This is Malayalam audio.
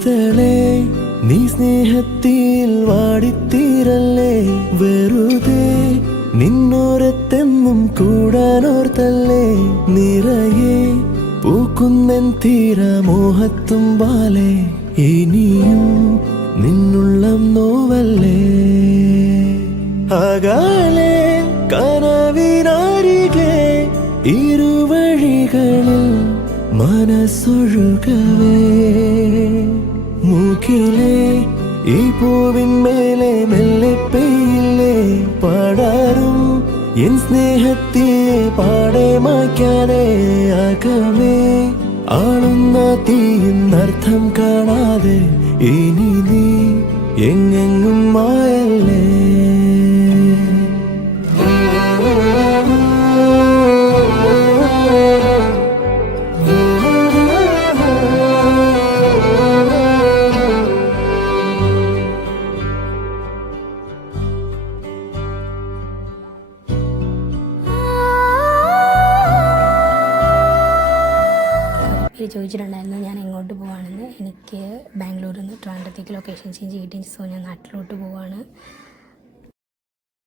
ഇതളേ നീ സ്നേഹത്തിൽ വാടിത്തീരല്ലേ, വെറുതെ നിന്നോരത്തെന്നും കൂടാനോർത്തല്ലേ, നിറയെ പൂക്കുന്നൻ തീരമോഹത്തുമ്പാലെ ഇനിയും നിന്നുള്ളം നോവല്ലേ. അകാലെ കനവിനരികെ ഇരുവഴികളിൽ മനസ്സൊഴുകവേ, മൂക്കിലെ ഈ പൂവിന്മേലെ മെല്ലെ പെയ്യില്ലേ, പടരും എൻ സ്നേഹത്തെ പാടെ മായ്ക്കാതെ, അകമേ ആളുന്ന തീയിന്നർത്ഥം കാണാതെ ഇനി നീ എങ്ങെങ്ങും മായല്ലേ. ചോദിച്ചിട്ടുണ്ടായിരുന്നു ഞാൻ എങ്ങോട്ട് പോവാണെന്ന്. എനിക്ക് ബാംഗ്ലൂരിൽ നിന്ന് ട്രിവാൻഡ്രത്തേക്ക് ലൊക്കേഷൻ ചേഞ്ച് കിട്ടി. സോ ഞാൻ നാട്ടിലോട്ട് പോവാണ്.